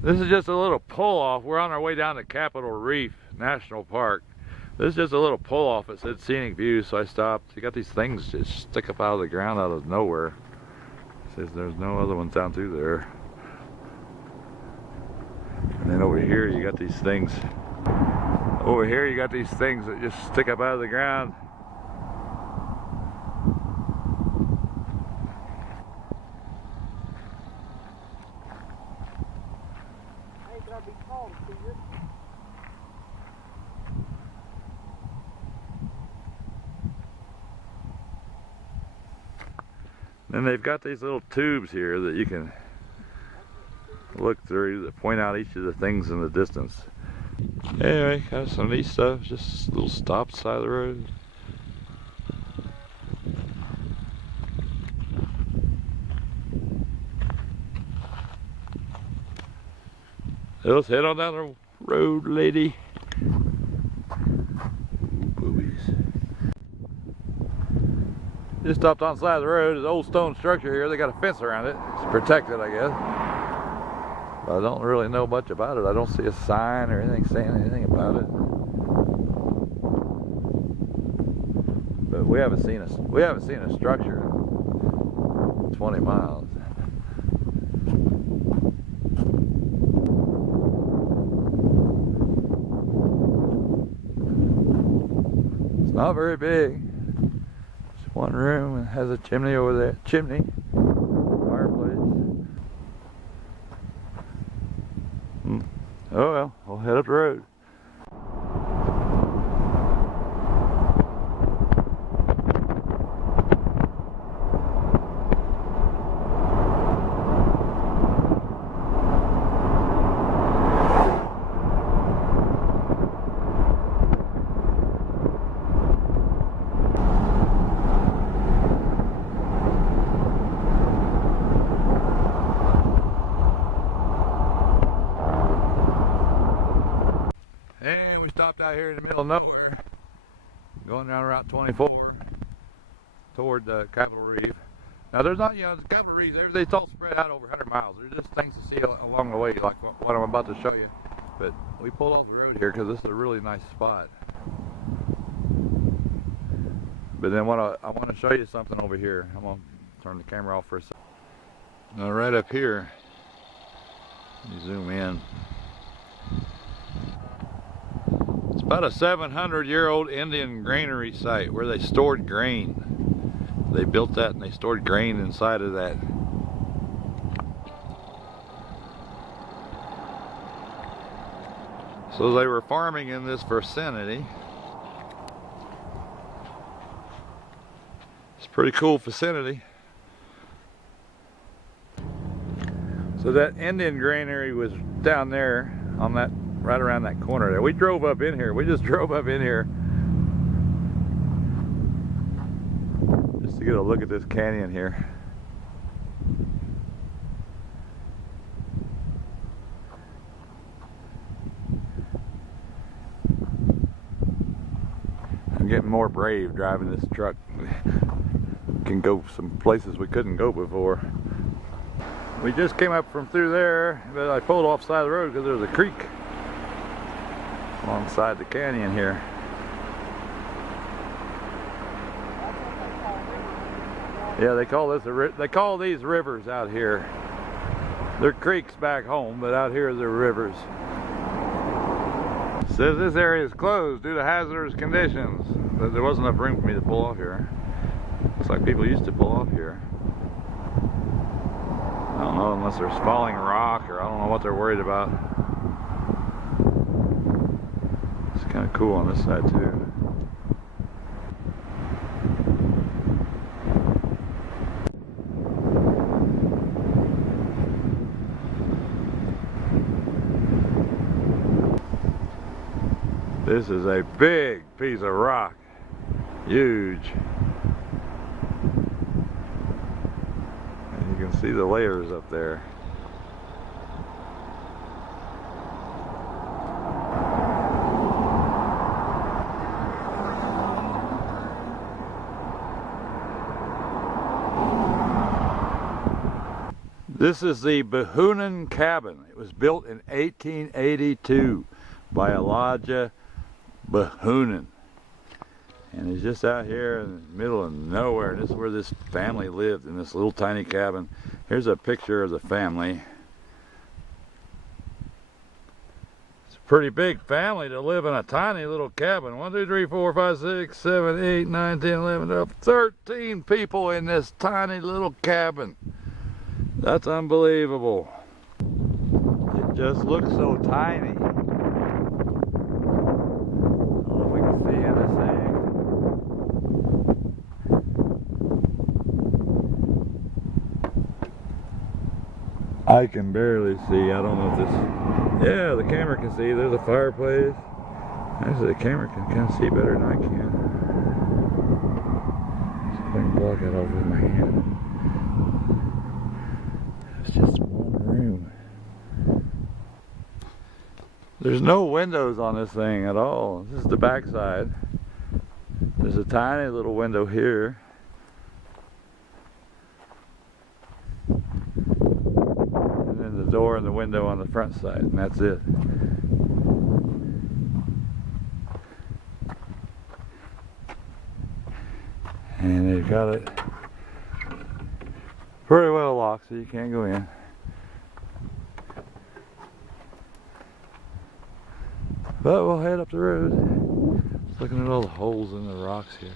This is just a little pull-off. We're on our way down to Capitol Reef National Park. This is just a little pull-off. It said scenic view, so I stopped. You got these things just stick up out of the ground out of nowhere. It says there's no other ones down through there. And then over here you got these things. Over here you got these things that just stick up out of the ground. And they've got these little tubes here that you can look through that point out each of the things in the distance. Anyway, kind of some neat stuff, just little stops side of the road. Let's head on down the road, lady. Boobies. Just stopped on the side of the road. There's an old stone structure here. They got a fence around it. It's protected, I guess. I don't really know much about it. I don't see a sign or anything saying anything about it. But we haven't seen a structure in 20 miles. It's not very big. It's one room and has a chimney over there. Chimney. Fireplace. Oh well, we'll head up the road. And we stopped out here in the middle of nowhere, going down Route 24 toward Capitol Reef. Now there's not, the Capitol Reef, it's all spread out over 100 miles. There's just things to see along the way, like what I'm about to show you. But we pulled off the road here because this is a really nice spot. But then I want to show you something over here. I'm going to turn the camera off for a second. Now right up here, you zoom in. It's about a 700-year-old Indian granary site where they stored grain. They built that and they stored grain inside of that. So they were farming in this vicinity. It's a pretty cool vicinity. So that Indian granary was down there on that, right around that corner there. We drove up in here. We just drove up in here just to get a look at this canyon here. I'm getting more brave driving this truck. Can go some places we couldn't go before. We just came up from through there, but I pulled off the side of the road because there's a creek alongside the canyon here. Yeah, they call these rivers out here. They're creeks back home, but out here they're rivers. It says this area is closed due to hazardous conditions, but there wasn't enough room for me to pull off here. Looks like people used to pull off here. I don't know, unless they're smalling rock, or I don't know what they're worried about. It's kind of cool on this side too. This is a big piece of rock. Huge. And you can see the layers up there. This is the Behunan Cabin. It was built in 1882 by Elijah Behunan. And he's just out here in the middle of nowhere. And this is where this family lived, in this little tiny cabin. Here's a picture of the family. It's a pretty big family to live in a tiny little cabin. 1, 2, 3, 4, 5, 6, 7, 8, 9, 10, 11, 12, 13 people in this tiny little cabin. That's unbelievable. It just looks so tiny. I don't know if we can see in this thing. I can barely see. I don't know if this... Yeah, the camera can see. There's a fireplace. Actually, the camera can kind of see better than I can. See if I can block it off with my hand. It's just one room. There's no windows on this thing at all. This is the back side. There's a tiny little window here. And then the door and the window on the front side, and that's it. And they've got it pretty well locked, so you can't go in. But we'll head up the road. Just looking at all the holes in the rocks here.